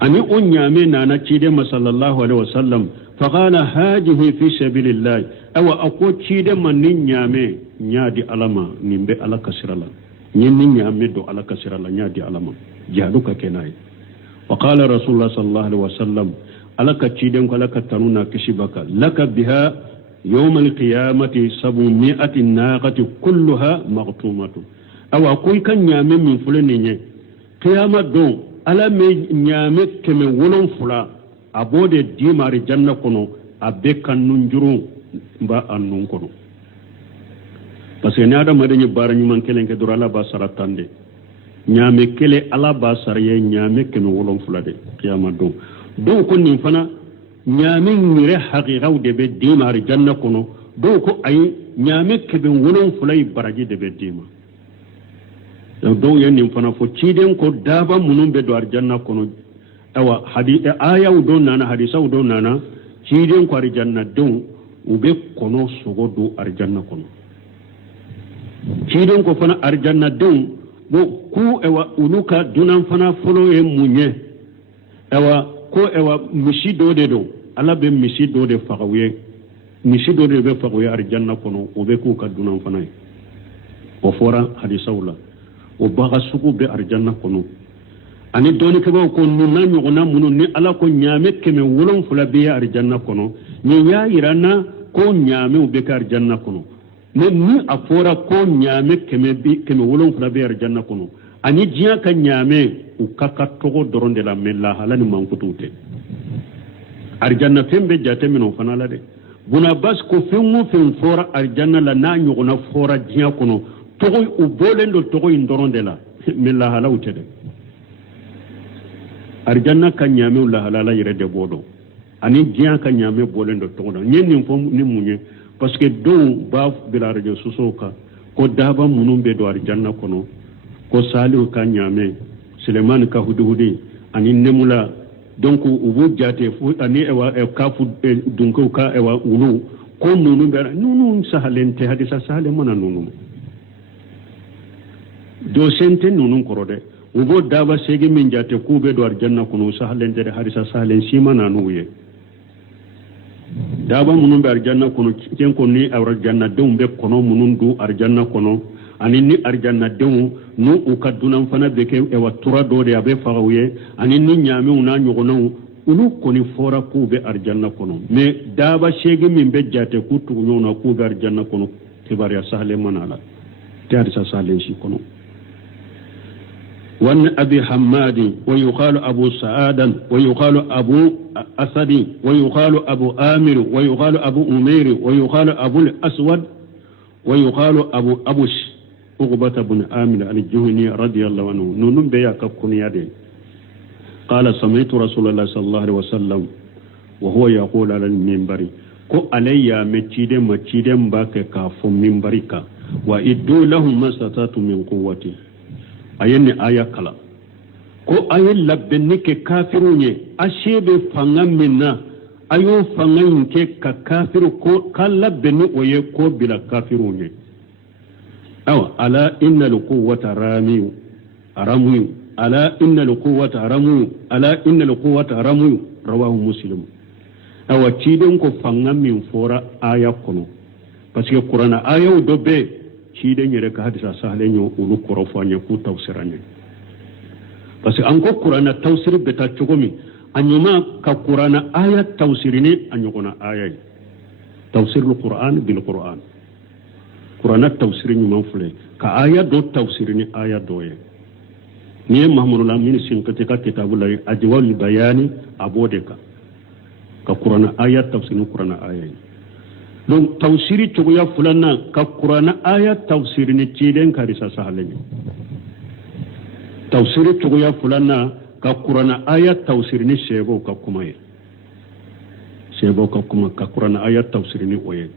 ani on nyame na cide sallallahu alaihi wasallam fa qala hadihi fi sabilillah aw ako cide man ni nyame nyaadi alama nimbe ala kasirala ni nyame do ala kasirala nyaadi alama jadu ka kenai wa qala rasulullah sallallahu alaihi wasallam ala ka cide ko ala ka tanuna kishibaka laka biha يوم القيامة 700 ناقة كلها مغتومة أو أقول كان نعمة من فلنية قيامة دون على نعمة كم ولون فلا أبود ديمار جنة كنو أبكا ننجرون با أنون كنو parce que nada madani bara nyuman kelen ke dura la ba saratande nyame kele ala ba sariye nyame ke no wolon fulade qiyama do ko nin fana nyame ngire haqiqa de be dimar janna kono do ko ay nyame ke be wolon fulay baraji de be dima do yen nin fana fo ciden ko daba munum be do arjanna kono awa hadith aya do nana hadisa do nana ciden ko arjanna do ube kono sogo do arjanna kono ciden ko fana arjanna do bo ku ewa uluka dunan fana folo e munye ewa ko ewa misi do de do ala be misi do de fagawe misi do de be fagawe arjanna kono o be ku ka dunan fana o fora hadisawla o baga suku be arjanna kono ani doni ke ba ko nunna nyogona munu ni ala ko nyame keme wolon fula be arjanna kono ni ya irana ko nyame o be ka arjanna kono mais ni a fora ko nyame keme wolon fula be arjanna kono ani jiya ka nyame u kaka togo doronde la mella halani mankutute arjanna fembe jate mino fana la de buna bas ko fengo fen fora arjanna la na nyogona fora jiya kono togo u bolendo togo indoronde la mella hala utede arjanna ka nyame la halala yire de bodo ani jiya ka nyame bolendo togo da nyen fo ni munye parce que don ba bila radio susoka ko daba munum be do arjanna kono ko saliu ka nyame suleiman ka hududi ani nemula donc ubu jate fu ani ewa ka fu dunko ka ewa ulu ko nunu be nunu sahalente hadisa sahale mana nunu do sente nunu korode ubu daba sege min jate ku be do arjanna kono sahalente hadisa sahalen sima nanuye daba munun be arjanna kono ken ko ni arjanna deum be kono munun du arjanna kono ani ni arjanna deum nu u kaduna fana be ke e watura do de abe fagawe ani ni nyame una nyogona ulu koni fora ku be arjanna kono me daba shege min be jate ku tu nyona ku be arjanna kono tibar ya sahle manala tiar sa sahle shi kono وأن أبي حماد ويقال أبو سعاد ويقال أبو أسد ويقال أبو آمر ويقال أبو أمير ويقال أبو الأسود ويقال أبو أبوش عقبة بن آمر الجهني رضي الله عنه نون بيا كبكون يدي قال سمعت رسول الله صلى الله عليه وسلم وهو يقول على المنبر كو علي متشيدم باك كافو منبرك وإدوا لهم ما استطعتم من قوتي ayenne aya kala ko ayen labbenni ke kafirunye ashebe fangam minna ayo fangayin ke ka kafiru ko kalabbenni oye ko bila kafirunye awa ala innal quwwata ramiyu aramu ala innal quwwata aramu ala innal quwwata aramu rawahu muslim awa ciden ko fangam min fora aya kono parce que qur'ana aya do be ciden yere ka hadisa sahlenyo ulu korofanya ku tawsiranye parce que anko qur'ana tawsir beta chogomi anyuma ka qur'ana aya tawsirini anyogona aya tawsir al-qur'an bil qur'an qur'ana tawsirini manfule ka aya do tawsirini aya doye ni mahmud al-amin sinkati ka kitabul ajwal bayani abodeka ka qur'ana aya tawsirini qur'ana aya donc tawsiri tuguya fulana ka qur'ana aya tawsiri ni ciden karisa sahalenya tawsiri tuguya fulana ka qur'ana aya tawsiri ni shebo ka kuma ka qur'ana aya tawsiri ni oye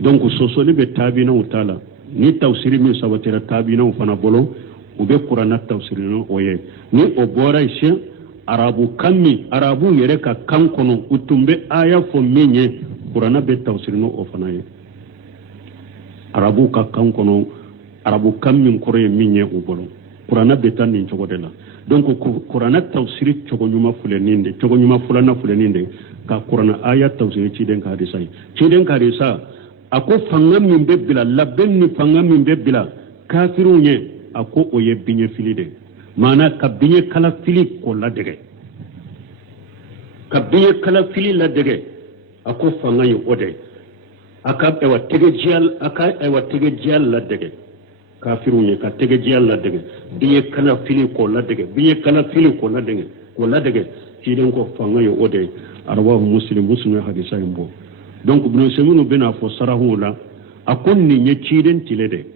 donc sosoli be tabina utala ni tawsiri min sabatira tabina ufana bolo ube qur'ana tawsiri no oye ni obora ishe arabu kammi arabu yere ka kankono utumbe aya fo minye qur'ana be tawsir no ofanaye arabu ka kankono arabu kam min kore minye ubolo qur'ana be tan ni jogodela donc qur'ana tawsir jogo nyuma fuleninde jogo nyuma fulana fuleninde ka qur'ana aya tawsir ci den ka hadisa ako fangam min be bila labben ni fangam min be bila kafirunye ako oye binye filide mana ka binye kala fili ko la dege ka binye kala fili la dege ako fanga yo ode aka ewa tege jial la dege kafiru nye ka tege jial la dege biye kana fili ko la dege kiden ko fanga yo ode arwa muslim hadisa imbo donc ibn semunu bena fo sarahu la akon ni nye kiden tilede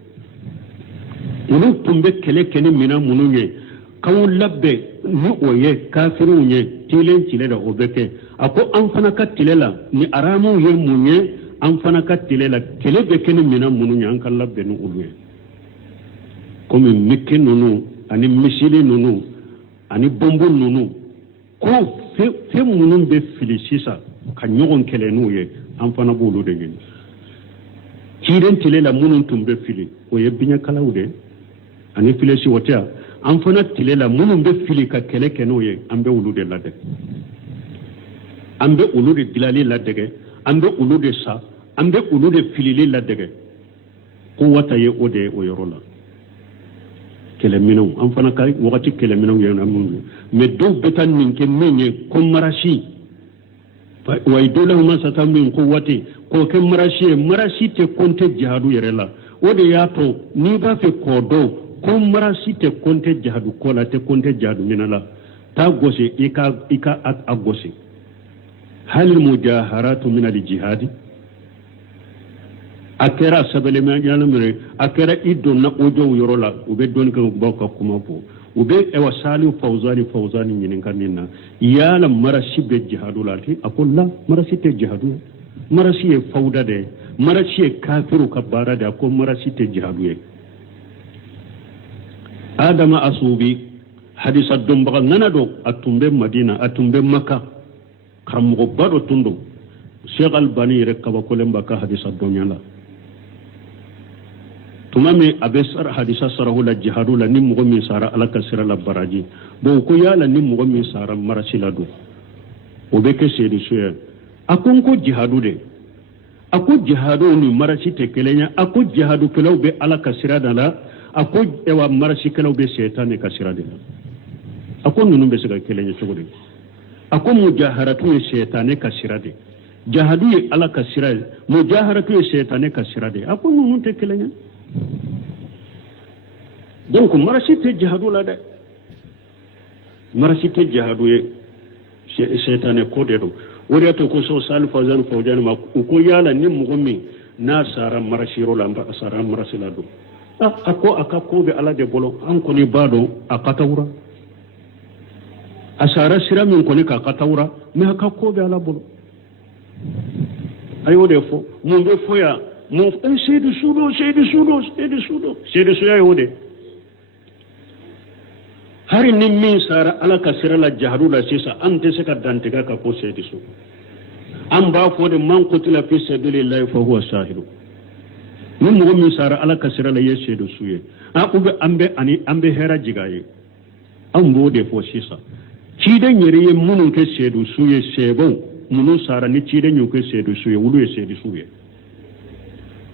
ulu tumbe kele kene mina mununye kawu labbe ni oye kafiru nye tilen tilede obeke ako an fana ka tilela ni aramu ye munye an fana ka tilela kele be kene mina mununye an ka labbe ni ulu ye komi mikke nunu ani misili nunu ani bombo nunu ko fe munun be fili sisa ka ɲɔgɔn kɛlɛ n'u ye an fana b'olu de ɲini ciiden tile la minnu tun bɛ fili o ye biɲɛkalaw de ani filesi o tɛ yan an fana tile la minnu bɛ fili ka kɛlɛ kɛ n'o ye an bɛ olu de ladege an bɛ olu de dilali ladege an bɛ olu de sa an bɛ olu de filili ladege ko wata ye o de ye o yɔrɔ la kɛlɛminɛw an fana ka wagati kɛlɛminɛw ye minnu mais dɔw bɛ taa nin kɛ min ye ko marasi wa idolahuma satan min ko wati ko ke marasi te konte jihadu yɛrɛ la o de y'a to n'i b'a fɛ k'o dɔn ko marasi tɛ konte jihadu ko la tɛ konte jihadu mina la taa gosi i ka a gosi hali mujaharatu min al jihadi a kɛra sɛbɛlɛma ɲanamire a kɛra i donna o jɔw yɔrɔ la u bɛ dɔnni kɛ baw ka kuma fɔ u bɛ ewa salihu fawzani ɲininka nin na yala marasi bɛ jihadu la a ko la marasi tɛ jihadu ye marasi ye fawda de ye marasi ye kafiru ka baara de a ko marasi tɛ jihadu ye adama asubi hadisa dɔnbaga nana dɔ a tun bɛ madina a tun bɛ maka karamɔgɔba dɔ tun don sheikh albani yɛrɛ kabakolen b'a ka hadisa dɔnya la tuma min a bɛ hadisa sarahu la jihadu la ni mɔgɔ min sara ala ka sira la baraji bon ko yala ni mɔgɔ min sara marasi la don o bɛ kɛ seediso ye a ko n ko jihadu de a ko jihadu ni marasi tɛ kelen ye a ko jihadukɛlaw bɛ ala ka sira da la a ko ewa marasikɛlaw bɛ seetan de ka sira de la a ko ninnu bɛ se ka kelen ye cogo di a ko mujaharatu ye seetan ka sira de jihadu ye ala ka sira ye mujaharatu ye seetan ka sira de a ko ninnu tɛ kelen ye donc marasi tɛ jihadu la dɛ marasi tɛ jihadu ye seetan ko de don o de y'a to ko so sali fawzani ma u ko yala ni mɔgɔ min n'a sara marasiyɔrɔ la a sara marasi la don a ko a ka ko bɛ ala de bolo an kɔni b'a dɔn a katawura a sara sira min kɔni k'a katawura mais a ka ko bɛ ala bolo a y'o de fɔ mun bɛ fɔ yan mun seedi suya y'o de hari ni min sara ala ka sira la jihadu la sisan an tɛ se ka dantigɛ ka ko seedi su an b'a fɔ de man qutila fi sabilillahi fa huwa shahidu ni mɔgɔ min sara ala ka sira la ye seedi su ye u bɛ an bɛ hɛrɛ jiga ye an b'o de fɔ sisan ciden yɛrɛ ye minnu kɛ seedi su ye sɛbɛw minnu sara ni ciden y'u kɛ seedi su ye olu ye seedi su ye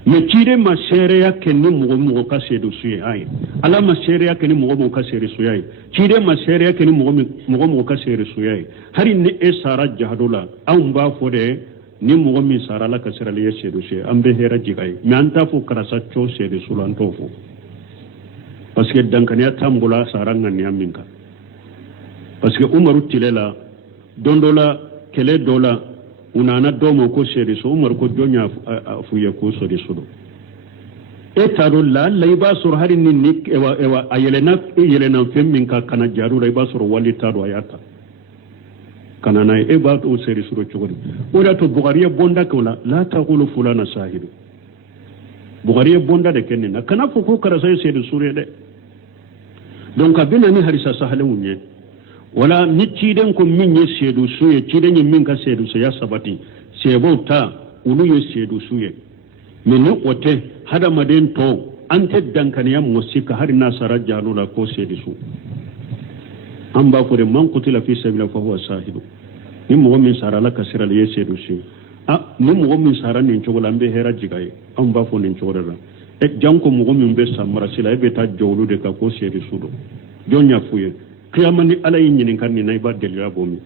mais ciden ma seereya kɛ ni mɔgɔ ka seedi su ye ayi ala ma seereya kɛ ni mɔgɔ ka seedi suya ye ciden ma seereya kɛ ni mɔgɔ ka seedi suya ye hali ni e sara jihadu la anw b'a fɔ de ni mɔgɔ min sara ala ka sira la ye seedi su ye an bɛ hɛrɛ jiga ye mais an t'a fɔ karisa cɔ seedi su la an t'o fɔ parce que dankaniya t'an bolo a sara ŋaniya min kan parce que umaru tile la don dɔ la kɛlɛ dɔ la u nana dɔw ma ko seedi su umaru ko jɔn y'a f'u ye ko seedi su don e t'a dɔn la i b'a sɔrɔ hali ni a yɛlɛnna fɛn min ka kana jaru la i b'a sɔrɔ wali t'a dɔn a y'a ta kana n'a ye e b'a o seedi su cogo di o de y'a to bukari ye bonda kɛ o la taqulu fulana sahidu bukari ye bonda de kɛ nin na kana fɔ ko karisa ye seedi su ye dɛ donc a bɛ na ni harisa sahalenw ye wala ni ciden ko min ye seedu su ye ciden ye min ka seedu suya sabati sɛbɛw ta olu ye seedu su ye mais ni o tɛ hadamaden tɔw an tɛ dankaniya mɔgɔ si ka hali n'a sara jihadu la ko seedi su an b'a fɔ de man qutila fi sabilillahi fa huwa shahidu ni mɔgɔ min sara ala ka sira la ye seedu su ye ni mɔgɔ min sara nin cogo la an bɛ hɛrɛ jiga ye an b'a fɔ nin cogo de la jan ko mɔgɔ min bɛ sa marasi la e bɛ taa jɔ olu de kan ko seedi su don jɔn y'a f'u ye kiyama ni ala y'i ɲininka nin na i b'a deliya bɔ min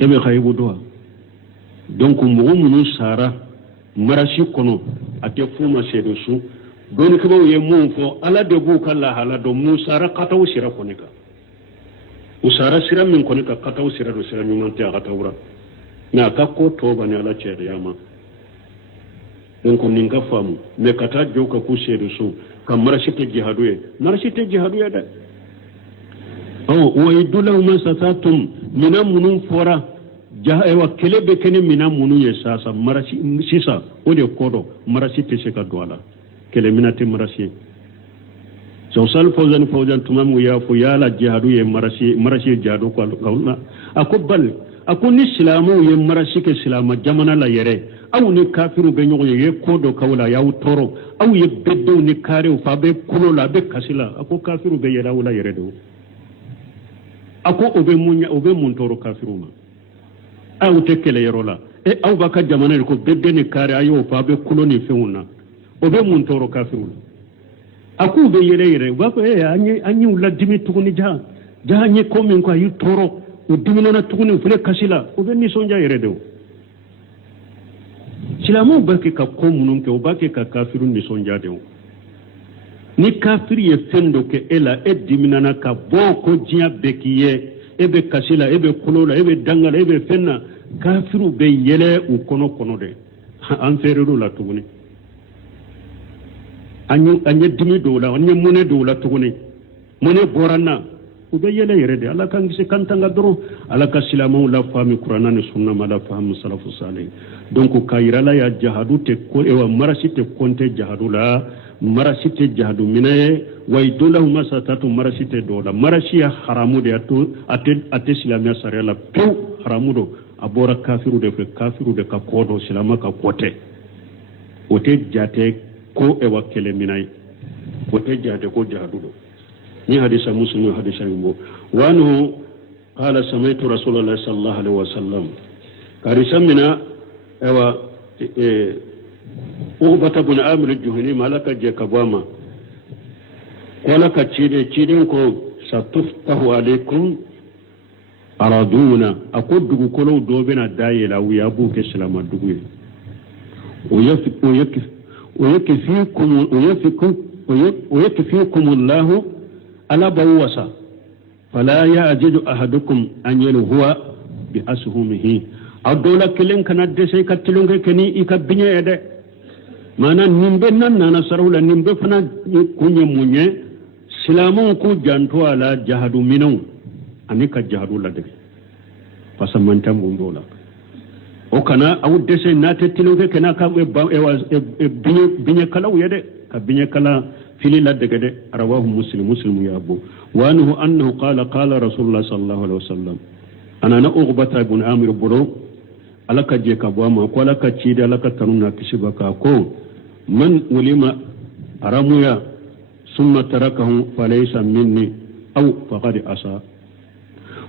e bɛ hayibu dɔn wa donc mɔgɔ minnu sara marasi kɔnɔ a tɛ f'u ma seede su dɔnnikɛlaw ye mun fɔ ala de b'u ka lahala dɔn mun sara kataw sira kɔni kan u sara sira min kɔni kan kataw sira do sira ɲuman tɛ a ka tawura mais a ka ko tɔ bani ala cɛriya ma donc nin ka faamu mais ka taa jɔ ka k'u seede su ka marasi tɛ jihadu ye marasi tɛ jihadu ye dɛ wa iddu lahum ma stata'tum mina minnu fɔra wa kɛlɛ bɛ kɛ ni mina minnu ye sasa marasi sisan o de kɔ dɔ marasi tɛ se ka don a la kɛlɛ mina tɛ marasi ye sawsal fawzan tuma min y'a fɔ yala jihadu ye marasi ye jihadu k'aw a ko bali a ko ni silamɛw ye marasi kɛ silama jamana la yɛrɛ aw ni kafiru bɛ ɲɔgɔn ye ye ko dɔ k'aw la a y'aw tɔɔrɔ aw ye bɛdenw ni karew fa a bɛ kolo la a bɛ kasi la a ko kafiru bɛ yɛrɛ aw la yɛrɛ de o a ko o bɛ mun tɔɔrɔ kafiru ma aw tɛ kɛlɛyɔrɔ la aw b'a ka jamana de ko bɛden ni kare a y'o fa a bɛ kolo ni fɛnw na o bɛ mun tɔɔrɔ kafiru la a k'u bɛ yɛrɛ u b'a fɔ an y'u ladimi tuguni jaha an ye ko min ko a y'u tɔɔrɔ u diminana tuguni u fana kasi la u bɛ nisɔndiya yɛrɛ de o silamɛw b'a kɛ ka ko minnu kɛ u b'a kɛ ka kafiru nisɔndiya de o ni kafiri ye fɛn dɔ kɛ e la e diminana ka bɔ ko diɲɛ bɛɛ k'i ye e bɛ kasi la e bɛ kolo la e bɛ danga la e bɛ fɛn na kafiru bɛ yɛlɛ u kɔnɔ de an fɛrɛr'u la tuguni an ye dimi dɔw la an ye mɔnɛ dɔw la tuguni mɔnɛ bɔra na u bɛ yɛlɛ yɛrɛ de ala k'an kisi kan tanga dɔrɔn ala ka silamɛw la fahami kuranna ni sunna ma la fahami salafu salih donc ka yirala ya jahadu tɛ ko marasi tɛ kɔnte jahadu la marasi tɛ jahadu minɛ ye wa idolahum masatatu marasi tɛ dɔw la marasi ye haramu de a tɛ silamɛya sariya la pewu haramu do a bɔra kafiru de fɛ kafiru de ka kɔ dɔ silamɛ ka kɔ tɛ o tɛ jate ko kɛlɛ minɛ ye o tɛ jate ko jahadu do ni hadisa muslim hadisa yimbo wanu qala samaitu rasulullah sallallahu alaihi wasallam karisa mina Uqbata bin Amir al-Juhani malaka je kabama wala ka ciden ko satuftahu alaikum araduna akodugu kolo dobena dayela wiya buke salama dugu ويكفيكم الله على بواسا فلا يعجز أحدكم أن يلهو بأسهمه الدولة كلين كانت دسي كتلون كني إكبني يده mana nimbe nan nana sarula nimbe fana kunye munye silamu ku janto ala jahadu minau anika jahadu la de pasamanta mundola o kana awu dese na tetilo ke kana ka binye kala yede ka binye kala fili la de de rawahu muslim ya abu wa annahu qala rasulullah sallallahu alaihi wasallam ana na ughbata ibn amir buru alaka je ka bo ma ko alaka ci da alaka tanuna kishibaka ko من ولم أرميا ثم تركه فليس مني أو فقد أسى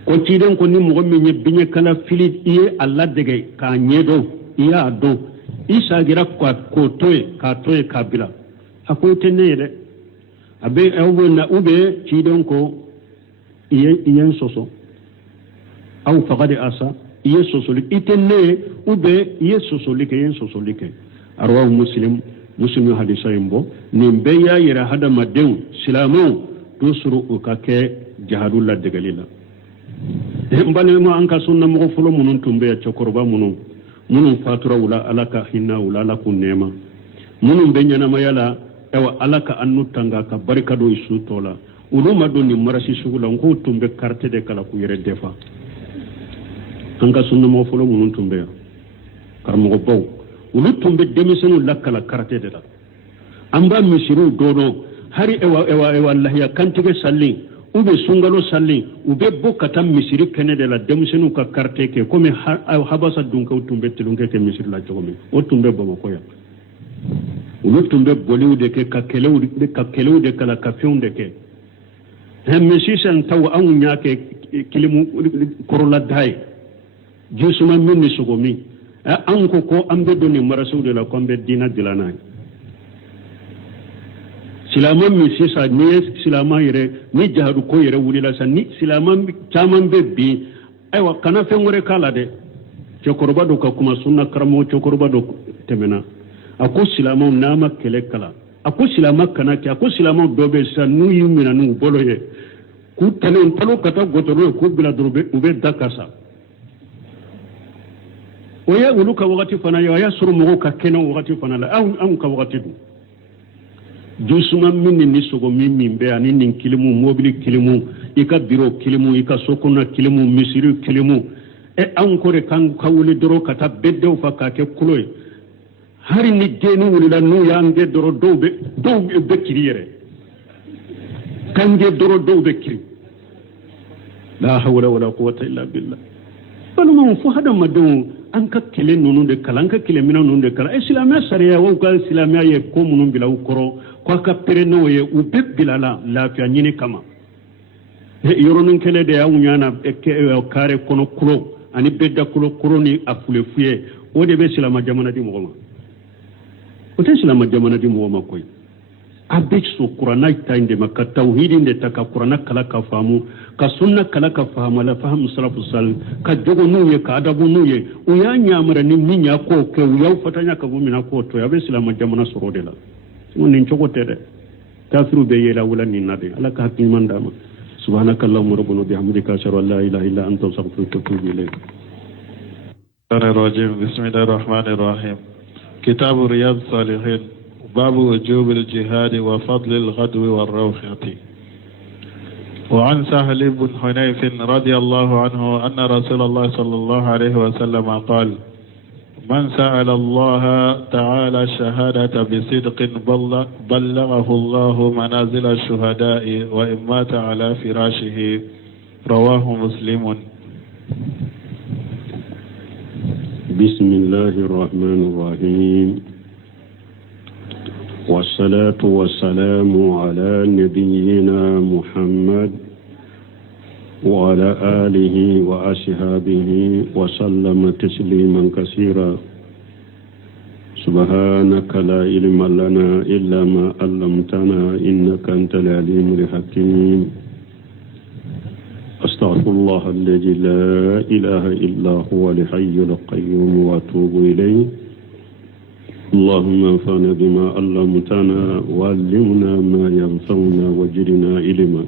كتيرن كوني مغمي بني كلا فيلي إيه الله دعي كانيدو إيه أدو إيسا غير كاتوي كابلا أكو تنيره أبي أوبنا أوبي تيرن كو إيه سوسو أو فقد أسى إيه سوسو لك إتنيه أوبي إيه سوسو لك أرواه مسلم hadisa yimbo nin be ya yira hada maden silamu to suru o ka ke jahadul la degalila mbale mo anka sunna mo fulo munun tumbe ya chokorba munun fatura wala alaka hinna wala la kunema munun be nyana mayala ewa alaka annu tanga ka barka do isu tola uluma do ni marasi sugula ngo tumbe carte de kala ku yere defa anka sunna mo fulo munun tumbe ya karmo baw ulu tumbe demisenu lakala karate de la amba misiru dono hari ewa Allah ya kantige salli ube sungalo salli ube bokata misiri kene de la demisenu ka karte ke comme habasa dunka tumbe tilunke ke misiri la jogomi o tumbe bama ko ya ulu tumbe boliu de ke ka keleu de kala ka fiunde ke hem misisan taw anu nyake kilimu korola dai jisuma minni sugomi an ko an be doni marasu de la kombe dina dilana silama mi sisa ni silama yere ni jahadu ko yere wulila san ni silama chaman be bi aywa kana fe ngore kala de cokoroba do ka kuma sunna karamo cokoroba do temena ako silamaw nama kele kala ako silama kana ki ako silamaw do be sa nu yimina nu bolo ye ku talen talo kata gotoro ko bila drobe ube dakasa oya ulu ka wakati fana ya suru mo ka kena wakati fana la an ka wakati du dusuma minni ni sogo mimmi be ani nin kilimu mobili kilimu ika biro kilimu ika sokona kilimu misiri kilimu an kore kan kawuli doro kata beddew fa ka ke kuloy hari ni deni wulila nu yange doro dowbe kiri yere kange doro dowbe kiri la hawla wala quwwata illa billah baluma fu hada madu an ka kele nunu de kala an ka kele mina nunu de kala islamia sariya wo ka islamia ye ko munun bila ukoro ko ka pere no ye u be bilala lafiya nyini kama yoronun kele de awunyana kare kono kulo ani bedda kulo ni afule fuye o de be islama jamana di mo o te islama jamana di mo koy abek so qur'ana itainde makka tauhidin de taka qur'ana kala ka famu ka sunna kala ka famu la fahamu salafu sal ka jogo nuye ka adabu nuye o ya nyamara ni minya ko ke o yaw fatanya ka bumina ko to yabe islama jamana soro de la mon nin jogo tede kafiru be yela wala ni nade ala ka hakki mandama subhanakallahumma rabbana bihamdika ashhadu an la ilaha illa anta astaghfiruka wa atubu ilayk bismillahir rahmanir rahim kitab riyadus salihin باب وجوب الجهاد وفضل الغدو والروحة. وعن سهل بن حنيف رضي الله عنه أن رسول الله صلى الله عليه وسلم قال من سأل الله تعالى الشهادة بصدق بلغه الله منازل الشهداء وإن مات على فراشه. رواه مسلم. بسم الله الرحمن الرحيم والصلاة والسلام على نبينا محمد وعلى آله وأصحابه وسلم تسليما كثيرا. سبحانك لا علم لنا إلا ما علمتنا إنك أنت العليم الحكيم. أستغفر الله الذي لا إله إلا هو الحي القيوم وأتوب إليه. اللهم انفعنا بما علمتنا وعلمنا ما ينفعنا وزدنا علما.